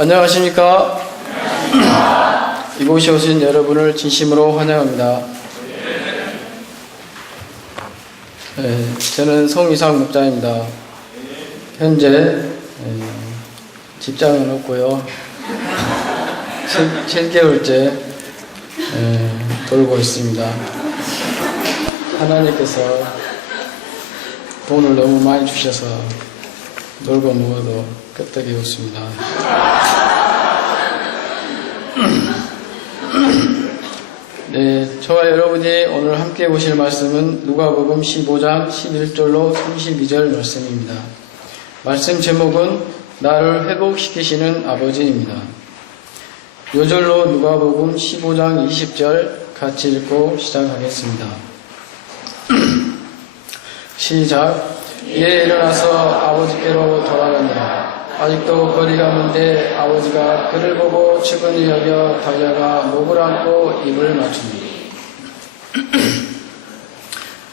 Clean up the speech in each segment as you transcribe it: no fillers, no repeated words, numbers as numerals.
안녕하십니까? 이곳에 오신 여러분을 진심으로 환영합니다. 저는 송이상 목자입니다. 현재 직장은 없고요. 7개월째 돌고 있습니다. 하나님께서 돈을 너무 많이 주셔서 놀고 먹어도 끄떡이 없습니다. 네, 저와 여러분이 오늘 함께 보실 말씀은 누가복음 15장 11절로 32절 말씀입니다. 말씀 제목은 나를 회복시키시는 아버지입니다. 요절로 누가복음 15장 20절 같이 읽고 시작하겠습니다. 시작. 이에 일어나서 아버지께로 돌아가니라. 아직도 거리가 먼데 아버지가 그를 보고 측은히 여겨 달려가 목을 안고 입을 맞춥니다.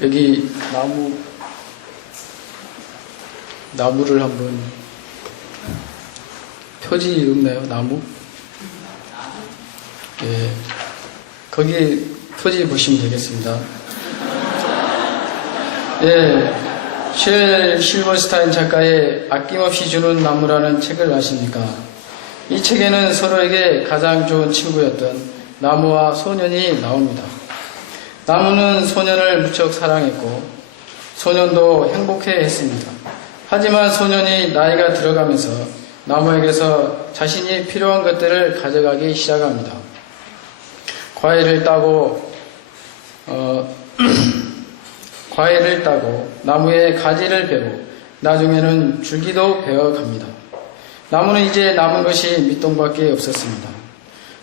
여기 나무를 한번 표지 없나요? 나무? 예, 거기 표지 보시면 되겠습니다. 예, 쉘 실버스타인 작가의 아낌없이 주는 나무라는 책을 아십니까? 이 책에는 서로에게 가장 좋은 친구였던 나무와 소년이 나옵니다. 나무는 소년을 무척 사랑했고 소년도 행복해했습니다. 하지만 소년이 나이가 들어가면서 나무에게서 자신이 필요한 것들을 가져가기 시작합니다. 과일을 따고 나무에 가지를 베고 나중에는 줄기도 베어갑니다. 나무는 이제 남은 것이 밑동밖에 없었습니다.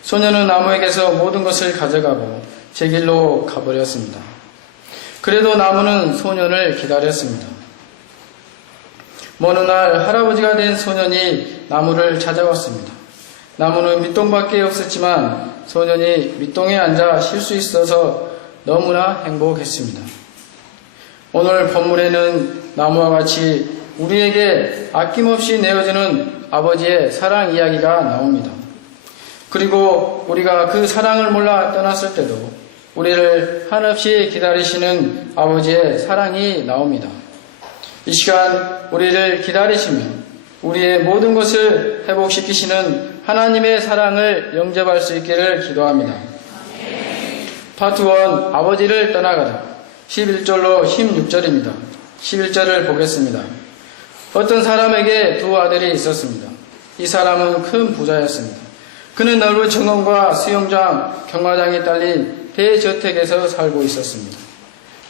소년은 나무에게서 모든 것을 가져가고 제 길로 가버렸습니다. 그래도 나무는 소년을 기다렸습니다. 어느 날 할아버지가 된 소년이 나무를 찾아왔습니다. 나무는 밑동밖에 없었지만 소년이 밑동에 앉아 쉴 수 있어서 너무나 행복했습니다. 오늘 본문에는 나무와 같이 우리에게 아낌없이 내어주는 아버지의 사랑 이야기가 나옵니다. 그리고 우리가 그 사랑을 몰라 떠났을 때도 우리를 한없이 기다리시는 아버지의 사랑이 나옵니다. 이 시간 우리를 기다리시면 우리의 모든 것을 회복시키시는 하나님의 사랑을 영접할 수 있기를 기도합니다. 파트 1 아버지를 떠나가다 11절로 16절입니다. 11절을 보겠습니다. 어떤 사람에게 두 아들이 있었습니다. 이 사람은 큰 부자였습니다. 그는 넓은 정원과 수영장, 경마장이 딸린 대저택에서 살고 있었습니다.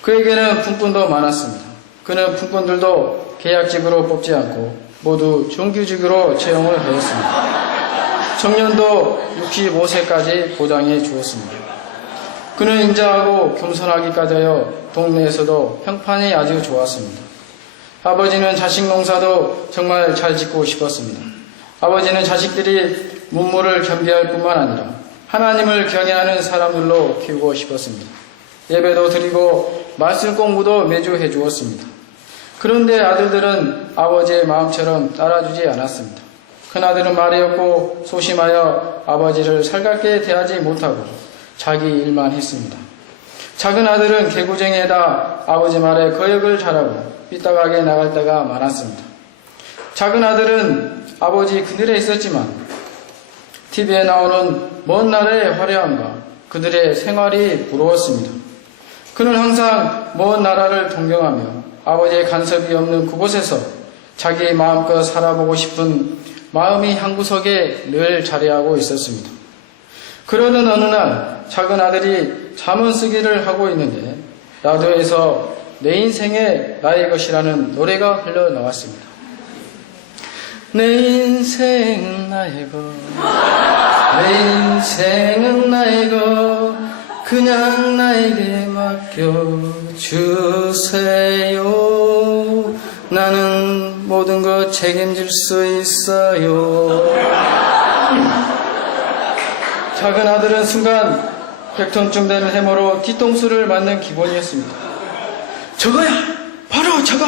그에게는 품꾼도 많았습니다. 그는 품꾼들도 계약직으로 뽑지 않고 모두 정규직으로 채용을 하였습니다. 청년도 65세까지 보장해 주었습니다. 그는 인자하고 겸손하기까지 하여 동네에서도 평판이 아주 좋았습니다. 아버지는 자식 농사도 정말 잘 짓고 싶었습니다. 아버지는 자식들이 문물을 겸비할 뿐만 아니라 하나님을 경외하는 사람들로 키우고 싶었습니다. 예배도 드리고 말씀 공부도 매주 해주었습니다. 그런데 아들들은 아버지의 마음처럼 따라주지 않았습니다. 큰아들은 말이 없고 소심하여 아버지를 살갑게 대하지 못하고 자기 일만 했습니다. 작은 아들은 개구쟁이에다 아버지 말에 거역을 잘하고 삐딱하게 나갈 때가 많았습니다. 작은 아들은 아버지 그늘에 있었지만 TV에 나오는 먼 나라의 화려함과 그들의 생활이 부러웠습니다. 그는 항상 먼 나라를 동경하며 아버지의 간섭이 없는 그곳에서 자기 마음껏 살아보고 싶은 마음이 한 구석에 늘 자리하고 있었습니다. 그러던 어느 날 작은 아들이 잠언 쓰기를 하고 있는데 라디오에서 내 인생의 나의 것이라는 노래가 흘러나왔습니다. 내 인생은 나의 것, 내 인생은 나의 것, 그냥 나에게 맡겨주세요. 나는 모든 것 책임질 수 있어요. 작은 아들은 순간 100톤쯤 되는 해머로 뒤통수를 맞는 기분이었습니다. 저거야! 바로 저거!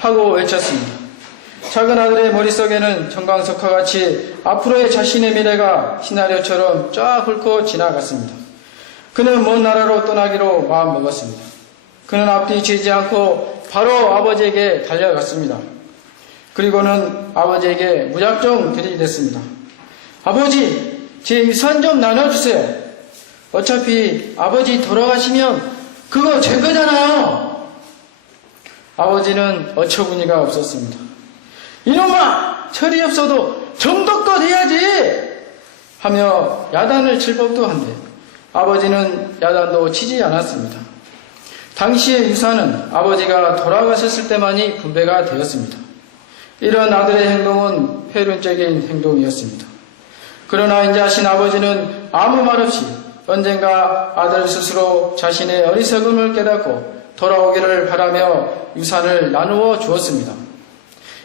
하고 외쳤습니다. 작은 아들의 머릿속에는 정광석과 같이 앞으로의 자신의 미래가 시나리오처럼 쫙 훑고 지나갔습니다. 그는 먼 나라로 떠나기로 마음먹었습니다. 그는 앞뒤 지지 않고 바로 아버지에게 달려갔습니다. 그리고는 아버지에게 무작정 들이댔습니다. 아버지, 제 유산 좀 나눠주세요. 어차피 아버지 돌아가시면 그거 제 거잖아요. 아버지는 어처구니가 없었습니다. 이놈아, 철이 없어도 정덕도 돼야지! 하며 야단을 칠 법도 한데 아버지는 야단도 치지 않았습니다. 당시의 유산은 아버지가 돌아가셨을 때만이 분배가 되었습니다. 이런 아들의 행동은 회륜적인 행동이었습니다. 그러나 인자하신 아버지는 아무 말 없이 언젠가 아들 스스로 자신의 어리석음을 깨닫고 돌아오기를 바라며 유산을 나누어 주었습니다.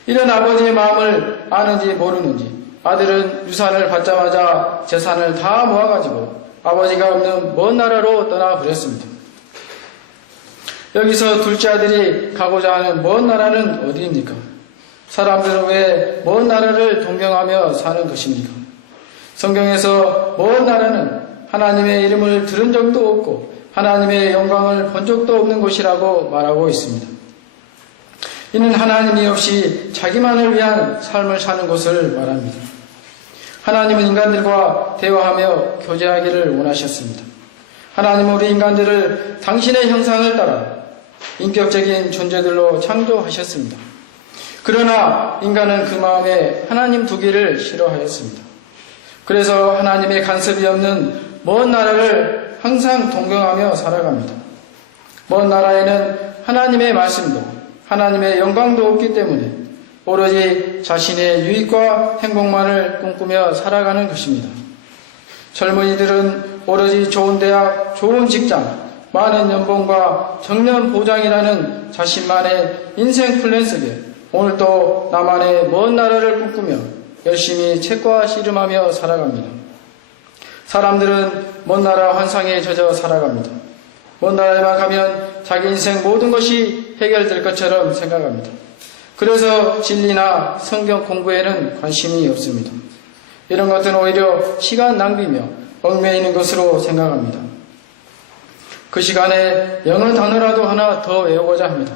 이런 아버지의 마음을 아는지 모르는지 아들은 유산을 받자마자 재산을 다 모아가지고 아버지가 없는 먼 나라로 떠나버렸습니다. 여기서 둘째 아들이 가고자 하는 먼 나라는 어디입니까? 사람들은 왜 먼 나라를 동경하며 사는 것입니까? 성경에서 먼 나라는 하나님의 이름을 들은 적도 없고 하나님의 영광을 본 적도 없는 곳이라고 말하고 있습니다. 이는 하나님이 없이 자기만을 위한 삶을 사는 것을 말합니다. 하나님은 인간들과 대화하며 교제하기를 원하셨습니다. 하나님은 우리 인간들을 당신의 형상을 따라 인격적인 존재들로 창조하셨습니다. 그러나 인간은 그 마음에 하나님 두기를 싫어하였습니다. 그래서 하나님의 간섭이 없는 먼 나라를 항상 동경하며 살아갑니다. 먼 나라에는 하나님의 말씀도 하나님의 영광도 없기 때문에 오로지 자신의 유익과 행복만을 꿈꾸며 살아가는 것입니다. 젊은이들은 오로지 좋은 대학, 좋은 직장, 많은 연봉과 정년 보장이라는 자신만의 인생 플랜 속에 오늘도 나만의 먼 나라를 꿈꾸며 열심히 책과 씨름하며 살아갑니다. 사람들은 먼 나라 환상에 젖어 살아갑니다. 먼 나라에만 가면 자기 인생 모든 것이 해결될 것처럼 생각합니다. 그래서 진리나 성경 공부에는 관심이 없습니다. 이런 것들은 오히려 시간 낭비며 얽매이는 것으로 생각합니다. 그 시간에 영어 단어라도 하나 더 외우고자 합니다.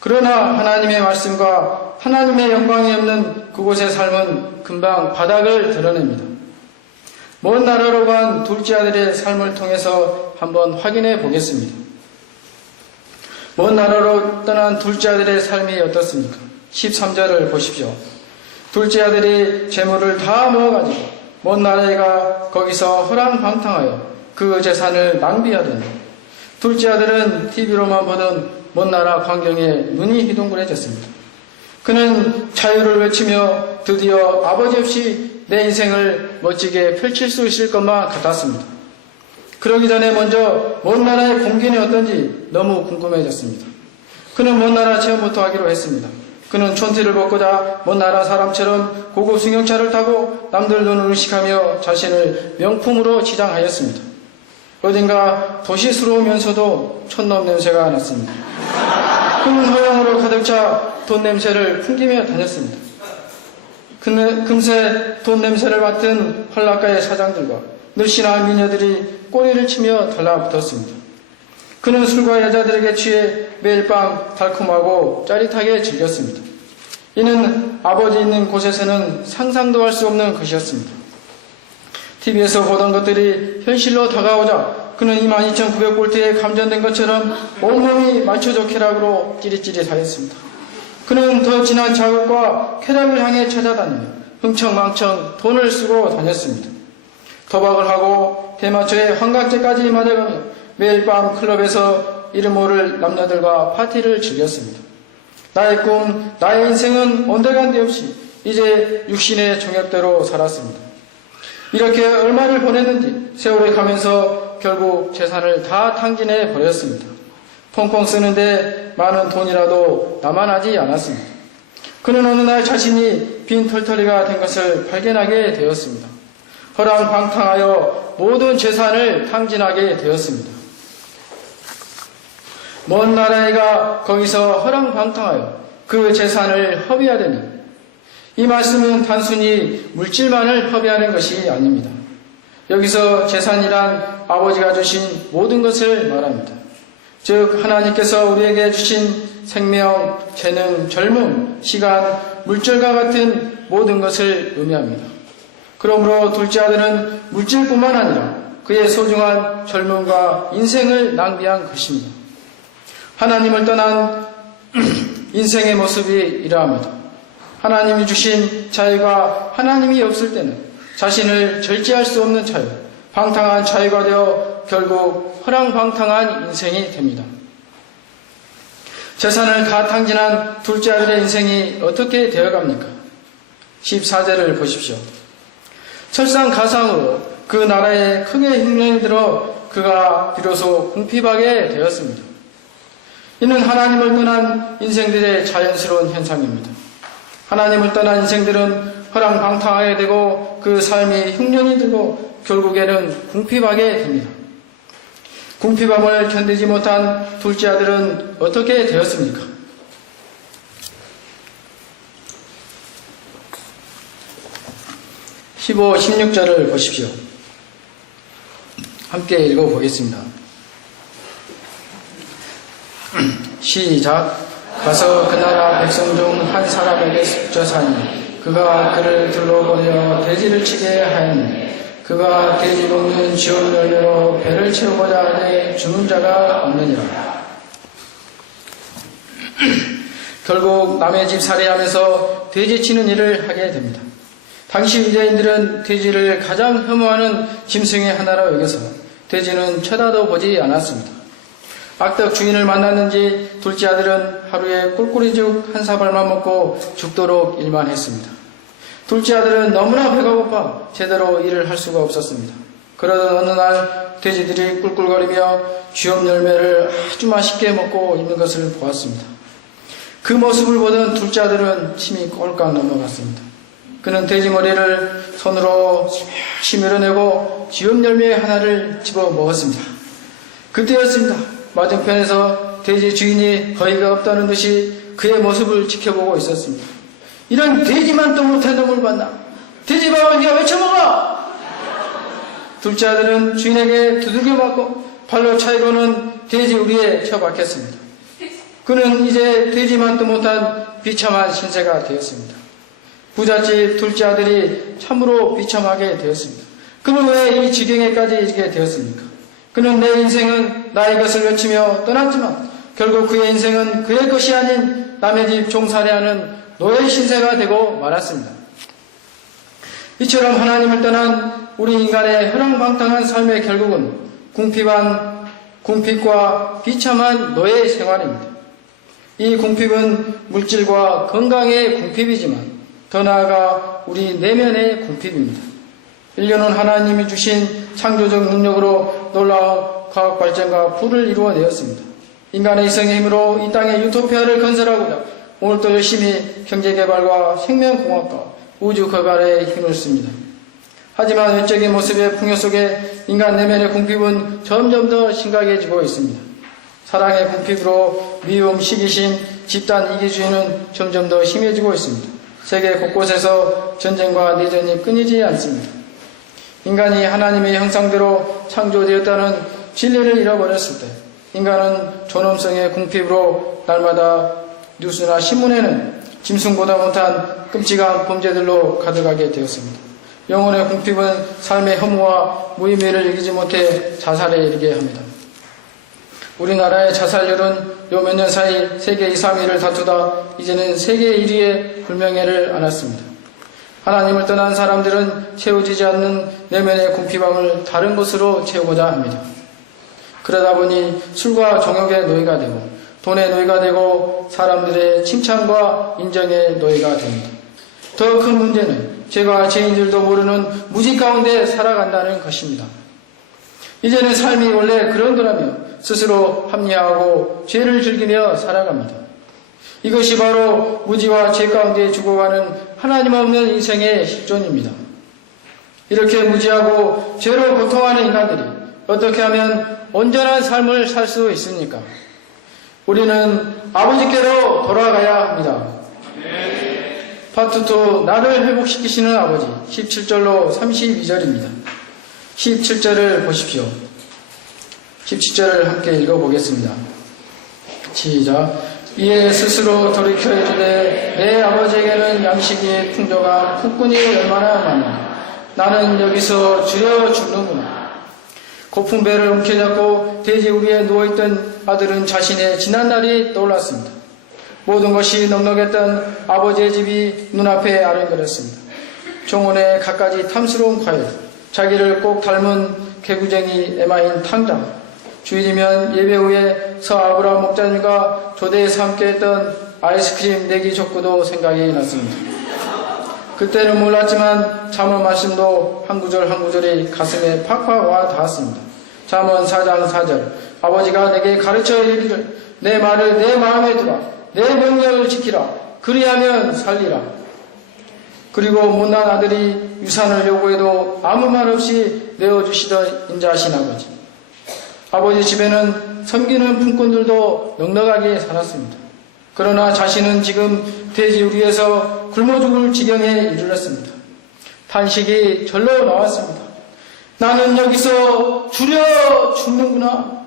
그러나 하나님의 말씀과 하나님의 영광이 없는 그곳의 삶은 금방 바닥을 드러냅니다. 먼 나라로 간 둘째 아들의 삶을 통해서 한번 확인해 보겠습니다. 먼 나라로 떠난 둘째 아들의 삶이 어떻습니까? 13절을 보십시오. 둘째 아들이 재물을 다 모아가지고 먼 나라에 가 거기서 허랑방탕하여 그 재산을 낭비하더니 둘째 아들은 TV로만 보던 먼 나라 광경에 눈이 희둥그레졌습니다. 그는 자유를 외치며 드디어 아버지 없이 내 인생을 멋지게 펼칠 수 있을 것만 같았습니다. 그러기 전에 먼저 먼 나라의 공기는 어떤지 너무 궁금해졌습니다. 그는 먼 나라 체험부터 하기로 했습니다. 그는 촌티를 벗고자 먼 나라 사람처럼 고급 승용차를 타고 남들 눈을 의식하며 자신을 명품으로 치장하였습니다. 어딘가 도시스러우면서도 촌놈 냄새가 났습니다. 그는 허영으로 가득 차 돈 냄새를 풍기며 다녔습니다. 금세 돈 냄새를 맡은 헐락가의 사장들과 늘씬한 미녀들이 꼬리를 치며 달라붙었습니다. 그는 술과 여자들에게 취해 매일 밤 달콤하고 짜릿하게 즐겼습니다. 이는 아버지 있는 곳에서는 상상도 할 수 없는 것이었습니다. TV에서 보던 것들이 현실로 다가오자 그는 22,900볼트에 감전된 것처럼 온몸이 마초조 쾌락으로 찌릿찌릿하였습니다. 그는 더 진한 자극과 쾌락을 향해 찾아다니며 흥청망청 돈을 쓰고 다녔습니다. 도박을 하고 대마초에 환각제까지 맞아가며 매일 밤 클럽에서 이름 모를 남녀들과 파티를 즐겼습니다. 나의 꿈, 나의 인생은 온데간데 없이 이제 육신의 정욕대로 살았습니다. 이렇게 얼마를 보냈는지 세월이 가면서 결국 재산을 다 탕진해 버렸습니다. 펑펑 쓰는데 많은 돈이라도 남아나지 않았습니다. 그는 어느 날 자신이 빈 털터리가 된 것을 발견하게 되었습니다. 허랑방탕하여 모든 재산을 탕진하게 되었습니다. 먼 나라에 가 거기서 허랑방탕하여 그 재산을 허비하더니, 이 말씀은 단순히 물질만을 허비하는 것이 아닙니다. 여기서 재산이란 아버지가 주신 모든 것을 말합니다. 즉 하나님께서 우리에게 주신 생명, 재능, 젊음, 시간, 물질과 같은 모든 것을 의미합니다. 그러므로 둘째 아들은 물질뿐만 아니라 그의 소중한 젊음과 인생을 낭비한 것입니다. 하나님을 떠난 인생의 모습이 이러합니다. 하나님이 주신 자유가 하나님이 없을 때는 자신을 절제할 수 없는 자유, 방탕한 자유가 되어 결국 허랑방탕한 인생이 됩니다. 재산을 다 탕진한 둘째 아들의 인생이 어떻게 되어갑니까? 14절을 보십시오. 설상가상으로 그 나라에 크게 흉년이 들어 그가 비로소 궁핍하게 되었습니다. 이는 하나님을 떠난 인생들의 자연스러운 현상입니다. 하나님을 떠난 인생들은 허랑방탕하게 되고 그 삶이 흉년이 들고 결국에는 궁핍하게 됩니다. 궁핍함을 견디지 못한 둘째 아들은 어떻게 되었습니까? 15, 16절을 보십시오. 함께 읽어보겠습니다. 시작. 가서 그 나라 백성 중 한 사람에게 쫓아니 그가 그를 둘러보려 돼지를 치게 하였니 그가 돼지 먹는 지옥 열매로 배를 채우고자 하되 주는 자가 없느니라. 결국 남의 집 살해하면서 돼지 치는 일을 하게 됩니다. 당시 유대인들은 돼지를 가장 혐오하는 짐승의 하나로 여겨서 돼지는 쳐다도 보지 않았습니다. 악덕 주인을 만났는지 둘째 아들은 하루에 꿀꿀이죽 한 사발만 먹고 죽도록 일만 했습니다. 둘째 아들은 너무나 배가 고파 제대로 일을 할 수가 없었습니다. 그러던 어느 날 돼지들이 꿀꿀거리며 쥐엄 열매를 아주 맛있게 먹고 있는 것을 보았습니다. 그 모습을 보던 둘째 아들은 침이 꼴깍 넘어갔습니다. 그는 돼지 머리를 손으로 슬며시 밀어내고 쥐엄 열매 하나를 집어 먹었습니다. 그때였습니다. 맞은편에서 돼지 주인이 거의가 없다는 듯이 그의 모습을 지켜보고 있었습니다. 이런 돼지만 또 못한 놈을 봤나? 돼지밥을 네가 왜 처먹어? 둘째 아들은 주인에게 두들겨 맞고 발로 차이고는 돼지 우리에 처박혔습니다. 그는 이제 돼지만 또 못한 비참한 신세가 되었습니다. 부잣집 둘째 아들이 참으로 비참하게 되었습니다. 그는 왜 이 지경에까지 이르게 되었습니까? 그는 내 인생은 나의 것을 외치며 떠났지만 결국 그의 인생은 그의 것이 아닌 남의 집 종살이하는 노예 신세가 되고 말았습니다. 이처럼 하나님을 떠난 우리 인간의 허랑방탕한 삶의 결국은 궁핍과 비참한 노예 생활입니다. 이 궁핍은 물질과 건강의 궁핍이지만 더 나아가 우리 내면의 궁핍입니다. 인류는 하나님이 주신 창조적 능력으로 놀라운 과학 발전과 부를 이루어내었습니다. 인간의 이성의 힘으로 이 땅에 유토피아를 건설하고자 오늘도 열심히 경제개발과 생명공학과 우주개발에 힘을 씁니다. 하지만 외적인 모습의 풍요 속에 인간 내면의 궁핍은 점점 더 심각해지고 있습니다. 사랑의 궁핍으로 미움, 시기심, 집단 이기주의는 점점 더 심해지고 있습니다. 세계 곳곳에서 전쟁과 내전이 끊이지 않습니다. 인간이 하나님의 형상대로 창조되었다는 진리를 잃어버렸을 때 인간은 존엄성의 궁핍으로 날마다 뉴스나 신문에는 짐승보다 못한 끔찍한 범죄들로 가득하게 되었습니다. 영혼의 궁핍은 삶의 허무와 무의미를 이기지 못해 자살에 이르게 합니다. 우리나라의 자살률은 요 몇 년 사이 세계 2, 3위를 다투다 이제는 세계 1위의 불명예를 안았습니다. 하나님을 떠난 사람들은 채워지지 않는 내면의 궁핍함을 다른 것으로 채우고자 합니다. 그러다 보니 술과 종욕의 노예가 되고 돈의 노예가 되고 사람들의 칭찬과 인정의 노예가 됩니다. 더 큰 문제는 죄가 죄인들도 모르는 무지 가운데 살아간다는 것입니다. 이제는 삶이 원래 그런 거라며 스스로 합리화하고 죄를 즐기며 살아갑니다. 이것이 바로 무지와 죄 가운데 죽어가는 하나님 없는 인생의 실존입니다. 이렇게 무지하고 죄로 고통하는 인간들이 어떻게 하면 온전한 삶을 살 수 있습니까? 우리는 아버지께로 돌아가야 합니다. 파트 2, 나를 회복시키시는 아버지. 17절로 32절입니다. 17절을 보십시오. 17절을 함께 읽어보겠습니다. 시작. 이에 스스로 돌이켜 이르되 내 아버지에게는 양식이 풍족한 폭군이 얼마나 많으나 나는 여기서 주려 죽는구나. 고픈 배를 움켜잡고 돼지 우리에 누워있던 아들은 자신의 지난 날이 떠올랐습니다. 모든 것이 넉넉했던 아버지의 집이 눈앞에 아른거렸습니다. 정원의 갖가지 탐스러운 과일, 자기를 꼭 닮은 개구쟁이 에마인 탕장, 주일이면 예배 후에 서아브라 목자님과 조대에서 함께했던 아이스크림 내기 족구도 생각이 났습니다. 그때는 몰랐지만 잠언 말씀도 한 구절 한 구절이 가슴에 팍팍 와 닿았습니다. 잠언 4장 4절. 아버지가 내게 가르쳐 이르기를 내 말을 내 마음에 두라. 내 명령을 지키라. 그리하면 살리라. 그리고 못난 아들이 유산을 요구해도 아무 말 없이 내어주시던 인자하신 아버지. 아버지 집에는 섬기는 품꾼들도 넉넉하게 살았습니다. 그러나 자신은 지금 돼지 우리에서 굶어 죽을 지경에 이르렀습니다. 탄식이 절로 나왔습니다. 나는 여기서 주려 죽는구나.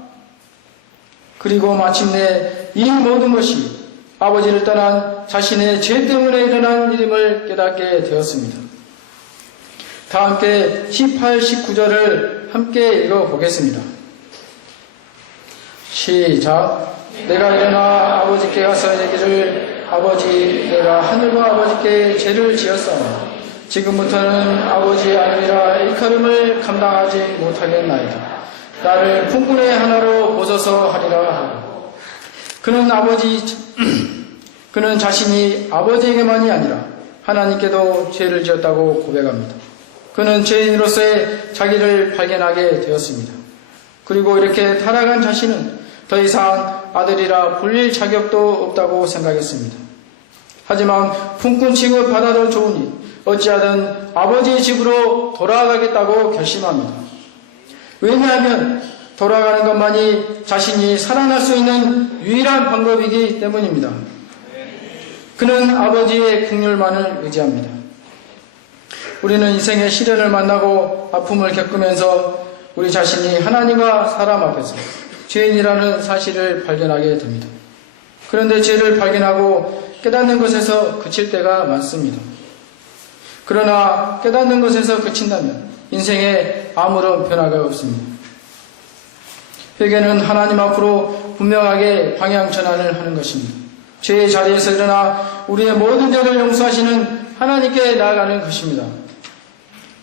그리고 마침내 이 모든 것이 아버지를 떠난 자신의 죄 때문에 일어난 일임을 깨닫게 되었습니다. 다 함께 18, 19절을 함께 읽어보겠습니다. 시작. 내가 일어나 아버지께 가서 이르기를 아버지 내가 하늘과 아버지께 죄를 지었사오니 지금부터는 아버지 아니라 일컬음을 감당하지 못하겠나이다. 나를 품꾼의 하나로 보소서 하리라 하고 그는 자신이 아버지에게만이 아니라 하나님께도 죄를 지었다고 고백합니다. 그는 죄인으로서의 자기를 발견하게 되었습니다. 그리고 이렇게 타락한 자신은 더 이상 아들이라 불릴 자격도 없다고 생각했습니다. 하지만 품꾼 취급 받아도 좋으니 어찌하든 아버지의 집으로 돌아가겠다고 결심합니다. 왜냐하면 돌아가는 것만이 자신이 살아날 수 있는 유일한 방법이기 때문입니다. 그는 아버지의 긍휼만을 의지합니다. 우리는 인생의 시련을 만나고 아픔을 겪으면서 우리 자신이 하나님과 사람 앞에서 죄인이라는 사실을 발견하게 됩니다. 그런데 죄를 발견하고 깨닫는 것에서 그칠 때가 많습니다. 그러나 깨닫는 것에서 그친다면 인생에 아무런 변화가 없습니다. 회개는 하나님 앞으로 분명하게 방향 전환을 하는 것입니다. 죄의 자리에서 일어나 우리의 모든 죄를 용서하시는 하나님께 나아가는 것입니다.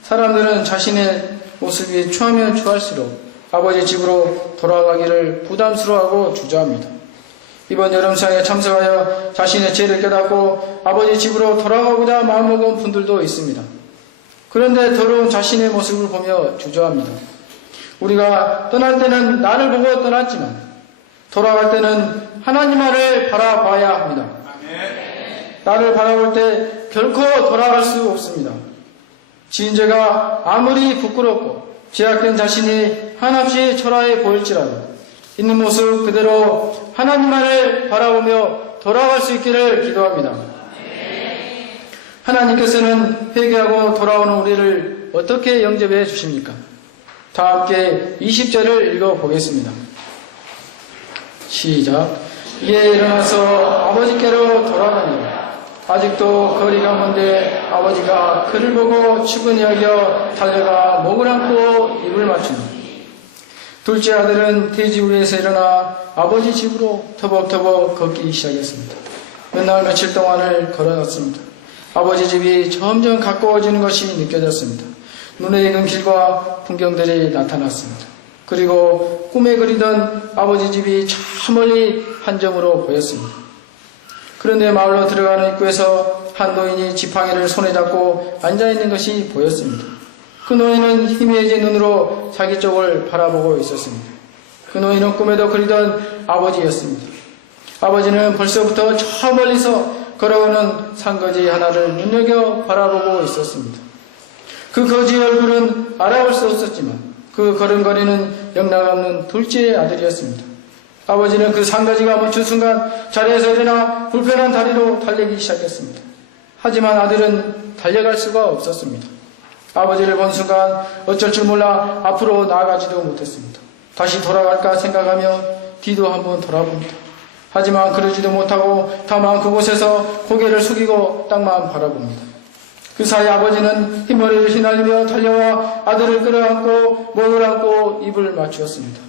사람들은 자신의 모습이 추하면 추할수록 아버지 집으로 돌아가기를 부담스러워하고 주저합니다. 이번 여름상에 참석하여 자신의 죄를 깨닫고 아버지 집으로 돌아가고자 마음먹은 분들도 있습니다. 그런데 더러운 자신의 모습을 보며 주저합니다. 우리가 떠날 때는 나를 보고 떠났지만 돌아갈 때는 하나님만을 바라봐야 합니다. 나를 바라볼 때 결코 돌아갈 수 없습니다. 지은 죄가 아무리 부끄럽고 죄악된 자신이 한없이 초라해 보일지라도 있는 모습 그대로 하나님만을 바라보며 돌아갈 수 있기를 기도합니다. 하나님께서는 회개하고 돌아오는 우리를 어떻게 영접해 주십니까? 다 함께 20절을 읽어보겠습니다. 시작. 이에 일어나서 아버지께로 돌아가니 아직도 거리가 먼데 아버지가 그를 보고 측은히 여겨 달려가 목을 안고 입을 맞추니 둘째 아들은 돼지 위에서 일어나 아버지 집으로 터벅터벅 걷기 시작했습니다. 몇 날 며칠 동안을 걸어갔습니다. 아버지 집이 점점 가까워지는 것이 느껴졌습니다. 눈에 익은 길과 풍경들이 나타났습니다. 그리고 꿈에 그리던 아버지 집이 저 멀리 한 점으로 보였습니다. 그런데 마을로 들어가는 입구에서 한 노인이 지팡이를 손에 잡고 앉아있는 것이 보였습니다. 그 노인은 희미해진 눈으로 자기 쪽을 바라보고 있었습니다. 그 노인은 꿈에도 그리던 아버지였습니다. 아버지는 벌써부터 저 멀리서 걸어오는 산거지 하나를 눈여겨 바라보고 있었습니다. 그 거지의 얼굴은 알아볼 수 없었지만 그 걸음걸이는 영락없는 둘째의 아들이었습니다. 아버지는 그 상가지가 멈춘 순간 자리에서 일어나 불편한 다리로 달리기 시작했습니다. 하지만 아들은 달려갈 수가 없었습니다. 아버지를 본 순간 어쩔 줄 몰라 앞으로 나아가지도 못했습니다. 다시 돌아갈까 생각하며 뒤도 한번 돌아봅니다. 하지만 그러지도 못하고 다만 그곳에서 고개를 숙이고 땅만 바라봅니다. 그 사이 아버지는 흰머리를 휘날리며 달려와 아들을 끌어안고 목을 안고 입을 맞추었습니다.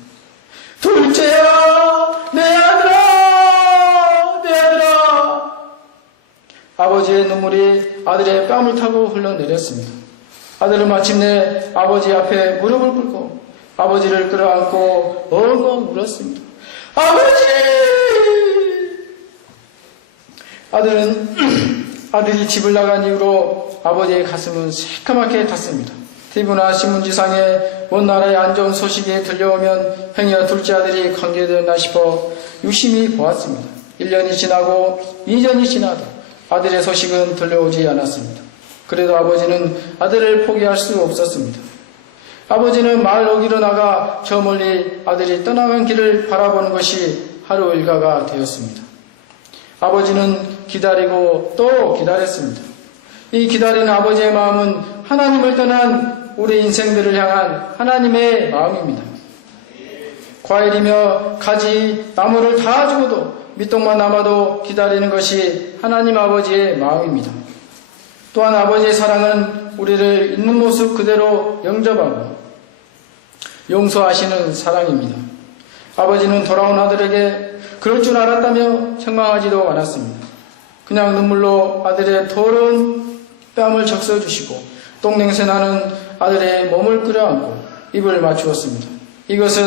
둘째야, 내 아들아, 내 아들아. 아버지의 눈물이 아들의 뺨을 타고 흘러내렸습니다. 아들은 마침내 아버지 앞에 무릎을 꿇고 아버지를 끌어안고 엉엉 울었습니다. 아버지! 아들이 집을 나간 이후로 아버지의 가슴은 새까맣게 탔습니다. TV나 신문지상에 먼 나라의 안 좋은 소식이 들려오면 행여 둘째 아들이 관계되었나 싶어 유심히 보았습니다. 1년이 지나고 2년이 지나도 아들의 소식은 들려오지 않았습니다. 그래도 아버지는 아들을 포기할 수 없었습니다. 아버지는 마을 어귀로 나가 저 멀리 아들이 떠나간 길을 바라보는 것이 하루 일과가 되었습니다. 아버지는 기다리고 또 기다렸습니다. 이 기다리는 아버지의 마음은 하나님을 떠난 우리 인생들을 향한 하나님의 마음입니다. 과일이며 가지, 나무를 다 주고도 밑동만 남아도 기다리는 것이 하나님 아버지의 마음입니다. 또한 아버지의 사랑은 우리를 있는 모습 그대로 영접하고 용서하시는 사랑입니다. 아버지는 돌아온 아들에게 그럴 줄 알았다며 책망하지도 않았습니다. 그냥 눈물로 아들의 더러운 뺨을 적셔주시고 똥냄새 나는 아들의 몸을 끌어안고 입을 맞추었습니다. 이것은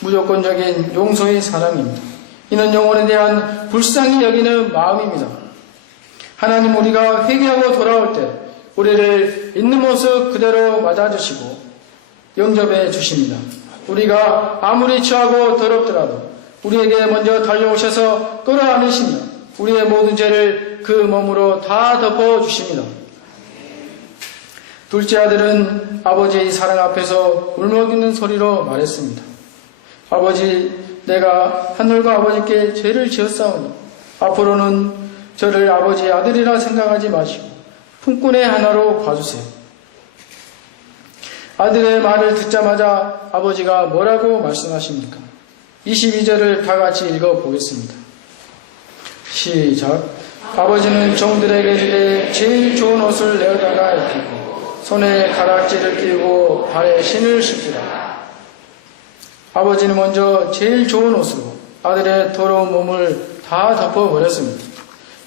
무조건적인 용서의 사랑입니다. 이는 영혼에 대한 불쌍히 여기는 마음입니다. 하나님 우리가 회개하고 돌아올 때 우리를 있는 모습 그대로 맞아주시고 영접해 주십니다. 우리가 아무리 취하고 더럽더라도 우리에게 먼저 달려오셔서 끌어안으시며 우리의 모든 죄를 그 몸으로 다 덮어주십니다. 둘째 아들은 아버지의 사랑 앞에서 울먹이는 소리로 말했습니다. 아버지, 내가 하늘과 아버지께 죄를 지었사오니 앞으로는 저를 아버지의 아들이라 생각하지 마시고 품꾼의 하나로 봐주세요. 아들의 말을 듣자마자 아버지가 뭐라고 말씀하십니까? 22절을 다 같이 읽어보겠습니다. 시작. 아버지는 종들에게 이르되 제일 좋은 옷을 내어다가 입히고 손에 가락지를 끼우고 발에 신을 신지라. 아버지는 먼저 제일 좋은 옷으로 아들의 더러운 몸을 다 덮어버렸습니다.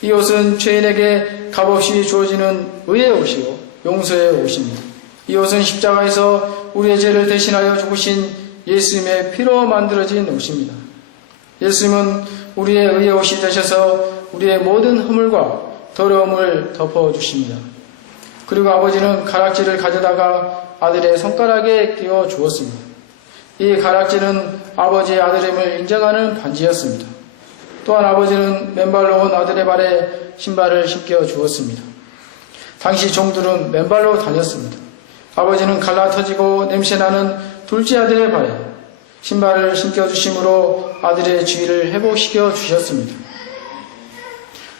이 옷은 죄인에게 값없이 주어지는 의의 옷이요 용서의 옷입니다. 이 옷은 십자가에서 우리의 죄를 대신하여 죽으신 예수님의 피로 만들어진 옷입니다. 예수님은 우리의 의의 옷이 되셔서 우리의 모든 허물과 더러움을 덮어주십니다. 그리고 아버지는 가락지를 가져다가 아들의 손가락에 끼워 주었습니다. 이 가락지는 아버지의 아들임을 인정하는 반지였습니다. 또한 아버지는 맨발로 온 아들의 발에 신발을 신겨 주었습니다. 당시 종들은 맨발로 다녔습니다. 아버지는 갈라터지고 냄새나는 둘째 아들의 발에 신발을 신겨주심으로 아들의 주의를 회복시켜 주셨습니다.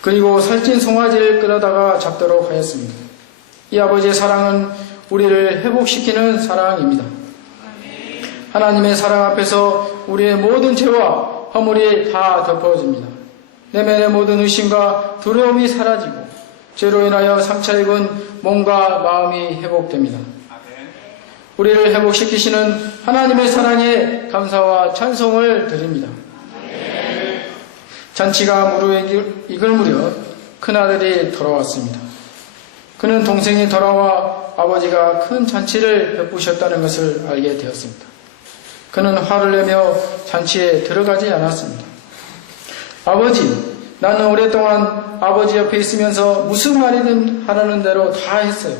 그리고 살찐 송아지를 끌어다가 잡도록 하였습니다. 이 아버지의 사랑은 우리를 회복시키는 사랑입니다. 하나님의 사랑 앞에서 우리의 모든 죄와 허물이 다 덮어집니다. 내면의 모든 의심과 두려움이 사라지고 죄로 인하여 상처 입은 몸과 마음이 회복됩니다. 우리를 회복시키시는 하나님의 사랑에 감사와 찬송을 드립니다. 잔치가 무르익을 무렵 큰아들이 돌아왔습니다. 그는 동생이 돌아와 아버지가 큰 잔치를 베푸셨다는 것을 알게 되었습니다. 그는 화를 내며 잔치에 들어가지 않았습니다. 아버지, 나는 오랫동안 아버지 옆에 있으면서 무슨 말이든 하라는 대로 다 했어요.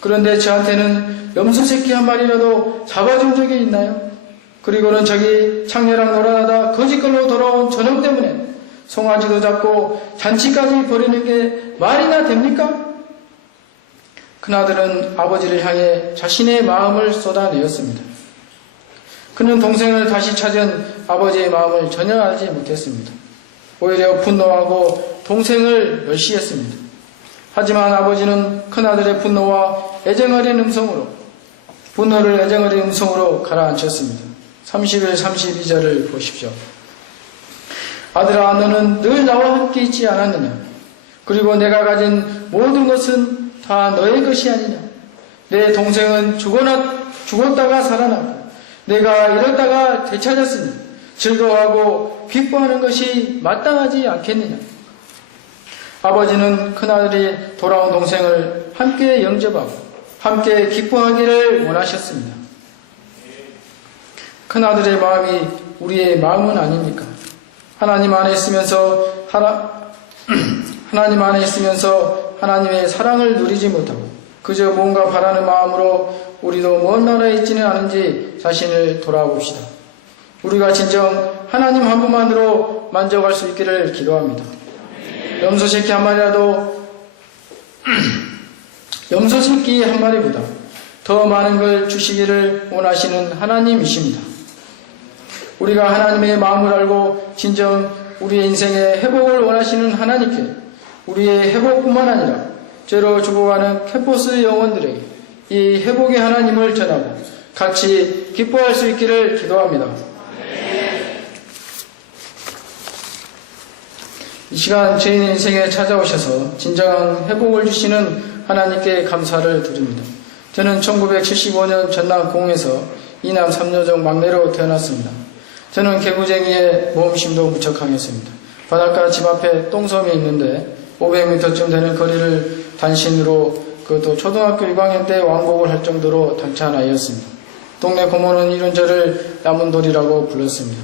그런데 저한테는 염소 새끼 한 마리라도 잡아준 적이 있나요? 그리고는 저기 창녀랑 놀아나다 거짓걸로 돌아온 저녁 때문에 송아지도 잡고 잔치까지 벌이는 게 말이나 됩니까? 큰아들은 아버지를 향해 자신의 마음을 쏟아내었습니다. 그는 동생을 다시 찾은 아버지의 마음을 전혀 알지 못했습니다. 오히려 분노하고 동생을 멸시했습니다. 하지만 아버지는 큰아들의 분노를 애정어린 음성으로 가라앉혔습니다. 31, 32절을 보십시오. 아들아, 너는 늘 나와 함께 있지 않았느냐? 그리고 내가 가진 모든 것은 다 너의 것이 아니냐? 내 동생은 죽었다가 살아났고 내가 잃었다가 되찾았으니 즐거워하고 기뻐하는 것이 마땅하지 않겠느냐? 아버지는 큰아들이 돌아온 동생을 함께 영접하고 함께 기뻐하기를 원하셨습니다. 큰아들의 마음이 우리의 마음은 아닙니까? 하나님 안에 있으면서 하나님의 사랑을 누리지 못하고 그저 뭔가 바라는 마음으로 우리도 먼 나라에 있지는 않은지 자신을 돌아봅시다. 우리가 진정 하나님 한 분만으로 만족할 수 있기를 기도합니다. 염소 새끼 한 마리보다 더 많은 걸 주시기를 원하시는 하나님이십니다. 우리가 하나님의 마음을 알고 진정 우리의 인생의 회복을 원하시는 하나님께 우리의 회복뿐만 아니라 죄로 죽어가는 캔포스 영혼들에게 이 회복의 하나님을 전하고 같이 기뻐할 수 있기를 기도합니다. 이 시간 죄인의 인생에 찾아오셔서 진정한 회복을 주시는 하나님께 감사를 드립니다. 저는 1975년 전남 공에서 이남 3여종 막내로 태어났습니다. 저는 개구쟁이의 모험심도 무척 강했습니다. 바닷가 집 앞에 똥섬이 있는데 500m쯤 되는 거리를 단신으로 그것도 초등학교 1학년 때 왕복을 할 정도로 당찬 아이였습니다. 동네 고모는 이런 저를 나문돌이라고 불렀습니다.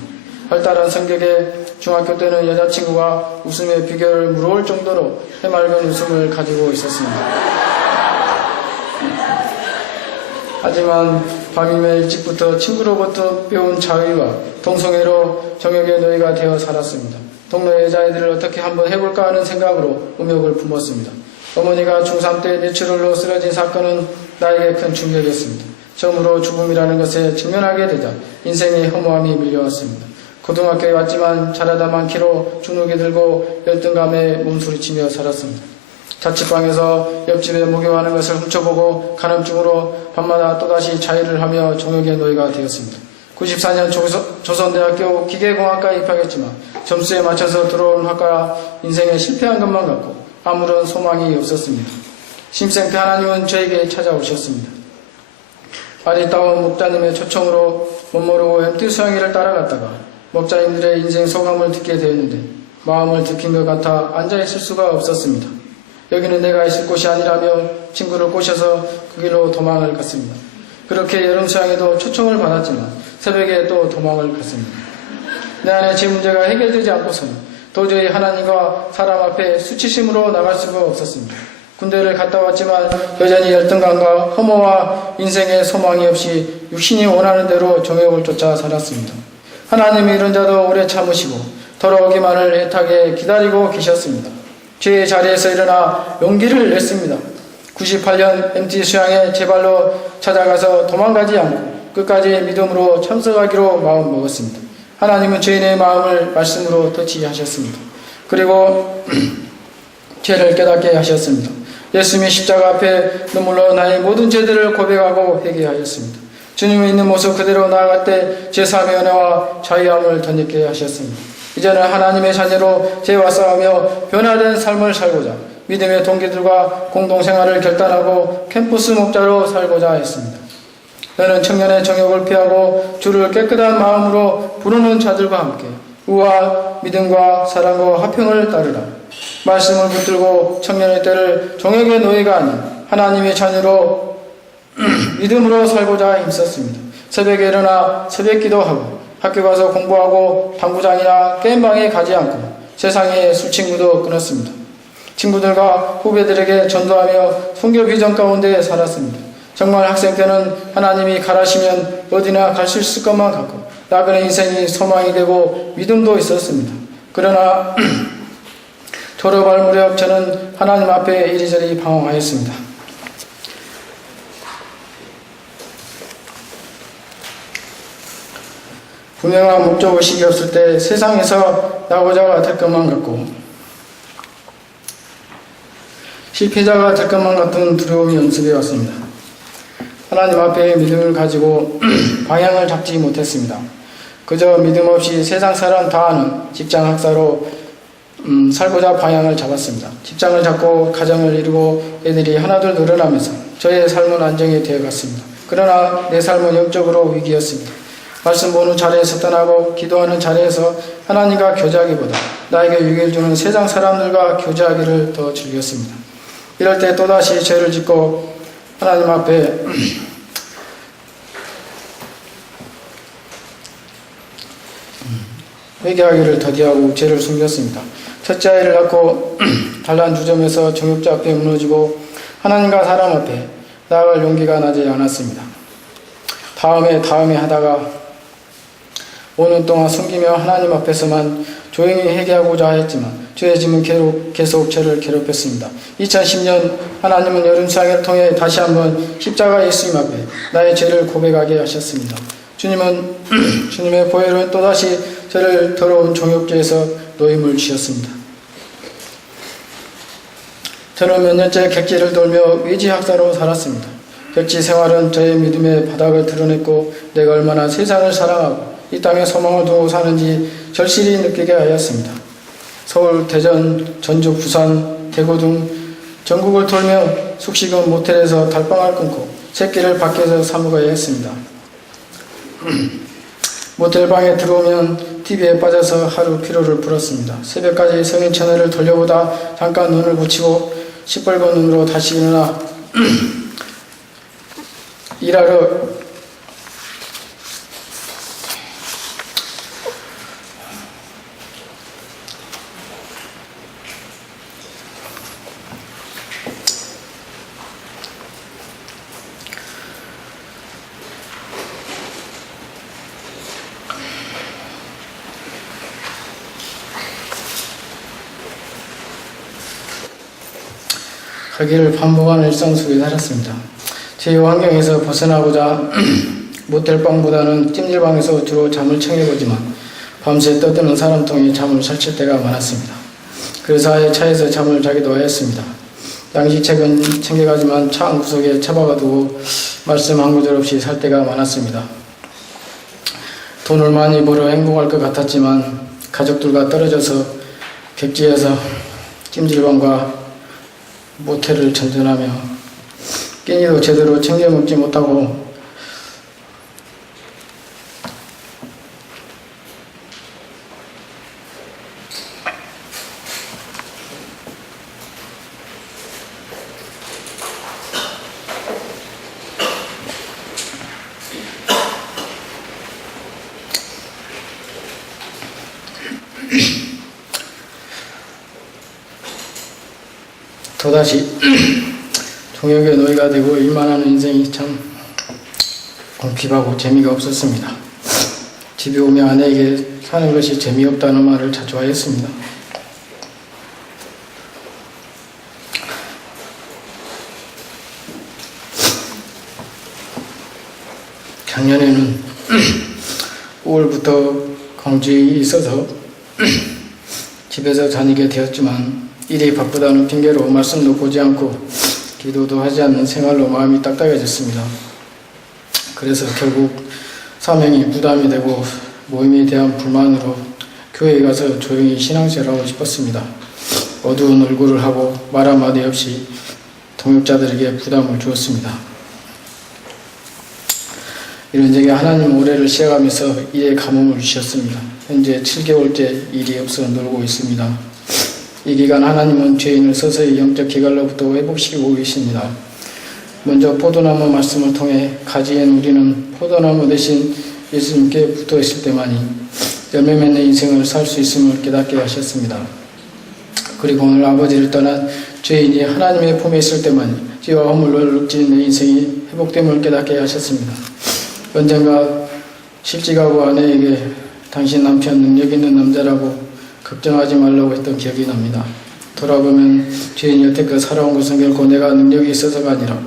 활달한 성격에 중학교 때는 여자친구가 웃음의 비결을 물어올 정도로 해맑은 웃음을 가지고 있었습니다. 하지만 밤이면 일찍부터 친구로부터 배운 자의와 동성애로 정욕의 노예가 되어 살았습니다. 동네 여자애들을 어떻게 한번 해볼까 하는 생각으로 음욕을 품었습니다. 어머니가 중3 때 뇌출혈로 쓰러진 사건은 나에게 큰 충격이었습니다. 처음으로 죽음이라는 것에 직면하게 되자 인생의 허무함이 밀려왔습니다. 고등학교에 왔지만 자라다 많기로 주눅이 들고 열등감에 몸소리치며 살았습니다. 자취방에서 옆집에 목욕하는 것을 훔쳐보고 간헐증으로 밤마다 또다시 자위를 하며 정욕의 노예가 되었습니다. 94년 조선대학교 기계공학과에 입학했지만 점수에 맞춰서 들어온 학과 인생에 실패한 것만 같고 아무런 소망이 없었습니다. 심생때 하나님은 저에게 찾아오셨습니다. 아리따운 목자님의 초청으로 멋모르고 햄띠 수양이를 따라갔다가 목자님들의 인생 소감을 듣게 되었는데 마음을 들킨 것 같아 앉아있을 수가 없었습니다. 여기는 내가 있을 곳이 아니라며 친구를 꼬셔서 그 길로 도망을 갔습니다. 그렇게 여름 수양에도 초청을 받았지만 새벽에 또 도망을 갔습니다. 내 안에 제 문제가 해결되지 않고서는 도저히 하나님과 사람 앞에 수치심으로 나갈 수가 없었습니다. 군대를 갔다 왔지만 여전히 열등감과 혐오와 인생의 소망이 없이 육신이 원하는 대로 정욕을 쫓아 살았습니다. 하나님이 이런 자도 오래 참으시고 돌아오기만을 애타게 기다리고 계셨습니다. 죄의 자리에서 일어나 용기를 냈습니다. 98년 MT 수양에 제 발로 찾아가서 도망가지 않고 끝까지 믿음으로 참석하기로 마음먹었습니다. 하나님은 죄인의 마음을 말씀으로 터치하셨습니다. 그리고 죄를 깨닫게 하셨습니다. 예수님의 십자가 앞에 눈물로 나의 모든 죄들을 고백하고 회개하셨습니다. 주님의 있는 모습 그대로 나아갈 때 제3의 은혜와 자유함을 덧입게 하셨습니다. 이제는 하나님의 자녀로 죄와 싸우며 변화된 삶을 살고자 믿음의 동기들과 공동생활을 결단하고 캠퍼스 목자로 살고자 했습니다. 너는 청년의 정욕을 피하고 주를 깨끗한 마음으로 부르는 자들과 함께 우와 믿음과 사랑과 화평을 따르라. 말씀을 붙들고 청년의 때를 정욕의 노예가 아닌 하나님의 자녀로 믿음으로 살고자 힘썼습니다. 새벽에 일어나 새벽 기도하고 학교 가서 공부하고 당구장이나 게임방에 가지 않고 세상의 술친구도 끊었습니다. 친구들과 후배들에게 전도하며 선교 비전 가운데 살았습니다. 정말 학생 때는 하나님이 가라시면 어디나 갈 수 있을 것만 같고 나그네 인생이 소망이 되고 믿음도 있었습니다. 그러나 졸업할 무렵 저는 하나님 앞에 이리저리 방황하였습니다. 분명한 목적의식이 없을 때 세상에서 나고자가 될 것만 같고 실패자가 될 것만 같은 두려움이 연습해 왔습니다. 하나님 앞에 믿음을 가지고 방향을 잡지 못했습니다. 그저 믿음 없이 세상 사람 다 아는 직장 학사로 살고자 방향을 잡았습니다. 직장을 잡고 가정을 이루고 애들이 하나둘 늘어나면서 저의 삶은 안정이 되어갔습니다. 그러나 내 삶은 영적으로 위기였습니다. 말씀 보는 자리에서 떠나고 기도하는 자리에서 하나님과 교제하기보다 나에게 위기를 주는 세상 사람들과 교제하기를 더 즐겼습니다. 이럴 때 또다시 죄를 짓고 하나님 앞에 회개하기를 더디하고 죄를 숨겼습니다. 첫째 아이를 낳고 단란 주점에서 정욕자 앞에 무너지고 하나님과 사람 앞에 나아갈 용기가 나지 않았습니다. 다음에 하다가 5년 동안 숨기며 하나님 앞에서만 조용히 회개하고자 했지만 죄의 짐은 계속 저를 괴롭혔습니다. 2010년 하나님은 여름 수양회를 통해 다시 한번 십자가 예수님 앞에 나의 죄를 고백하게 하셨습니다. 주님의 보혈은 또다시 저를 더러운 종욕죄에서 노임을 주셨습니다. 저는 몇 년째 객지를 돌며 외지학사로 살았습니다. 객지 생활은 저의 믿음의 바닥을 드러냈고 내가 얼마나 세상을 사랑하고 이 땅에 소망을 두고 사는지 절실히 느끼게 하였습니다. 서울, 대전, 전주, 부산, 대구 등 전국을 돌며 숙식은 모텔에서 달방을 끊고 새끼를 밖에서 사 먹어야 했습니다. 모텔방에 들어오면 TV에 빠져서 하루 피로를 풀었습니다. 새벽까지 성인 채널을 돌려보다 잠깐 눈을 붙이고 시뻘건 눈으로 다시 일어나 일하러 가기를 반복하는 일상 속에 살았습니다. 제 환경에서 벗어나고자 모텔방보다는 찜질방에서 주로 잠을 청해보지만 밤새 떠드는 사람통에 잠을 설칠 때가 많았습니다. 그래서 아예 차에서 잠을 자기도 하였습니다. 양식책은 챙겨가지만 차 안구석에 처박아두고 말씀 한 구절 없이 살 때가 많았습니다. 돈을 많이 벌어 행복할 것 같았지만 가족들과 떨어져서 객지에서 찜질방과 모텔을 전전하며 끼니도 제대로 챙겨 먹지 못하고 또다시 종역의 노예가 되고 일만 하는 인생이 참 공핍하고 재미가 없었습니다. 집에 오며 아내에게 사는 것이 재미없다는 말을 자주 하였습니다. 작년에는 5월부터 광주에 있어서 집에서 다니게 되었지만 일이 바쁘다는 핑계로 말씀도 보지 않고 기도도 하지 않는 생활로 마음이 딱딱해졌습니다. 그래서 결국 사명이 부담이 되고 모임에 대한 불만으로 교회에 가서 조용히 신앙생활하고 싶었습니다. 어두운 얼굴을 하고 말 한마디 없이 동역자들에게 부담을 주었습니다. 이런 적에 하나님 올해를 시작하면서 일에 가뭄을 주셨습니다. 현재 7개월째 일이 없어 놀고 있습니다. 이 기간 하나님은 죄인을 서서히 영적 기갈로부터 회복시키고 계십니다. 먼저 포도나무 말씀을 통해 가지인 우리는 포도나무 대신 예수님께 붙어 있을 때만이 열매 맺는 인생을 살 수 있음을 깨닫게 하셨습니다. 그리고 오늘 아버지를 떠난 죄인이 하나님의 품에 있을 때만이 죄와 허물을 읊진 내 인생이 회복됨을 깨닫게 하셨습니다. 언젠가 실직하고 아내에게 당신 남편 능력 있는 남자라고 걱정하지 말라고 했던 기억이 납니다. 돌아보면 죄인이 여태껏 살아온 것은 결코 내가 능력이 있어서가 아니라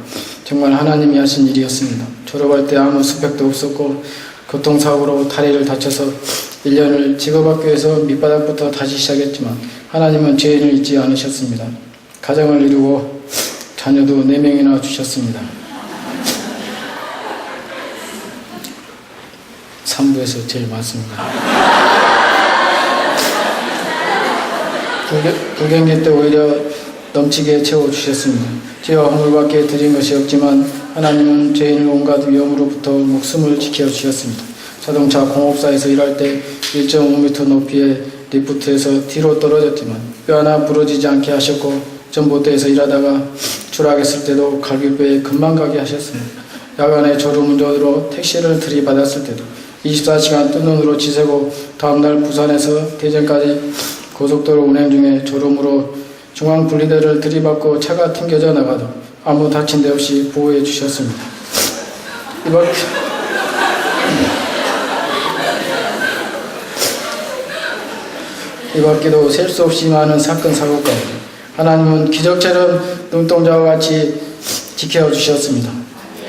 정말 하나님이 하신 일이었습니다. 졸업할 때 아무 스펙도 없었고 교통사고로 다리를 다쳐서 1년을 직업학교에서 밑바닥부터 다시 시작했지만 하나님은 죄인을 잊지 않으셨습니다. 가정을 이루고 자녀도 4명이나 주셨습니다. 3부에서 제일 많습니다. 불경기 때 오히려 넘치게 채워주셨습니다. 죄와 허물밖에 드린 것이 없지만 하나님은 죄인을 온갖 위험으로부터 목숨을 지켜주셨습니다. 자동차 공업사에서 일할 때 1.5m 높이의 리프트에서 뒤로 떨어졌지만 뼈 하나 부러지지 않게 하셨고, 전봇대에서 일하다가 추락했을 때도 갈비뼈에 금방 가게 하셨습니다. 야간에 졸음운전으로 택시를 들이받았을 때도 24시간 뜬 눈으로 지새고 다음날 부산에서 대전까지 고속도로 운행 중에 졸음으로 중앙분리대를 들이받고 차가 튕겨져 나가도 아무 다친 데 없이 보호해 주셨습니다. 이 밖에도 셀 수 없이 많은 사건 사고 가운데 하나님은 기적처럼 눈동자와 같이 지켜주셨습니다.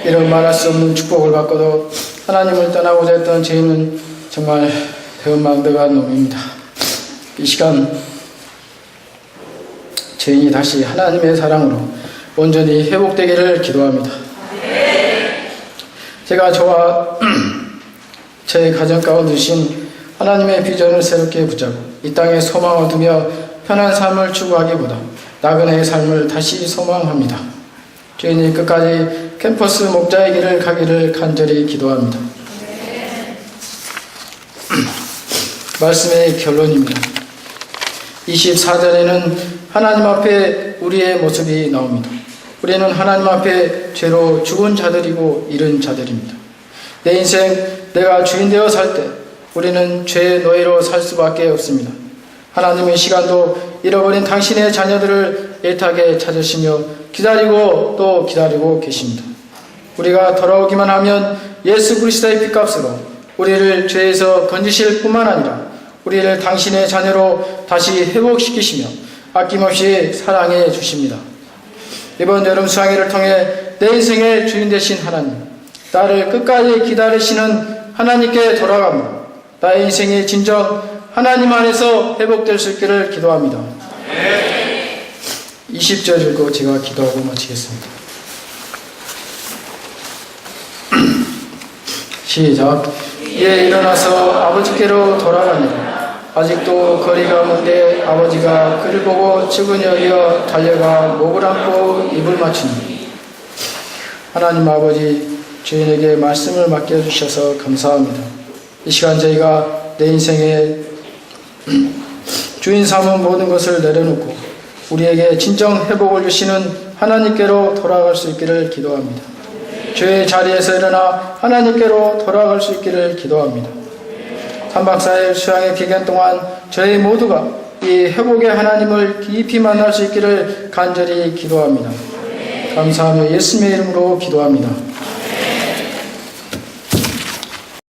이런 말할 수 없는 축복을 받고도 하나님을 떠나고자 했던 죄인은 정말 배은망덕한 놈입니다. 이 시간 죄인이 다시 하나님의 사랑으로 온전히 회복되기를 기도합니다. 제가 저와 제 가정 가운데 주신 하나님의 비전을 새롭게 붙잡고 이 땅에 소망을 두며 편한 삶을 추구하기보다 나그네의 삶을 다시 소망합니다. 죄인이 끝까지 캠퍼스 목자의 길을 가기를 간절히 기도합니다. 말씀의 결론입니다. 24절에는 하나님 앞에 우리의 모습이 나옵니다. 우리는 하나님 앞에 죄로 죽은 자들이고 잃은 자들입니다. 내 인생 내가 주인 되어 살 때 우리는 죄의 노예로 살 수밖에 없습니다. 하나님의 시간도 잃어버린 당신의 자녀들을 애타게 찾으시며 기다리고 또 기다리고 계십니다. 우리가 돌아오기만 하면 예수 그리스도의 피값으로 우리를 죄에서 건지실 뿐만 아니라 우리를 당신의 자녀로 다시 회복시키시며 아낌없이 사랑해 주십니다. 이번 여름 수양회를 통해 내 인생의 주인 되신 하나님, 나를 끝까지 기다리시는 하나님께 돌아가며 나의 인생이 진정 하나님 안에서 회복될 수 있기를 기도합니다. 20절 읽고 제가 기도하고 마치겠습니다. 시작. 이에 일어나서 아버지께로 돌아가니라. 아직도 거리가 먼데 아버지가 그를 보고 측은히 여겨 달려가 목을 안고 입을 맞추니. 하나님 아버지, 주인에게 말씀을 맡겨주셔서 감사합니다. 이 시간 저희가 내 인생에 주인 삼은 모든 것을 내려놓고 우리에게 진정 회복을 주시는 하나님께로 돌아갈 수 있기를 기도합니다. 죄의 자리에서 일어나 하나님께로 돌아갈 수 있기를 기도합니다. 3박 4일 수양의 기간 동안 저희 모두가 이 회복의 하나님을 깊이 만날 수 있기를 간절히 기도합니다. 감사하며 예수님의 이름으로 기도합니다.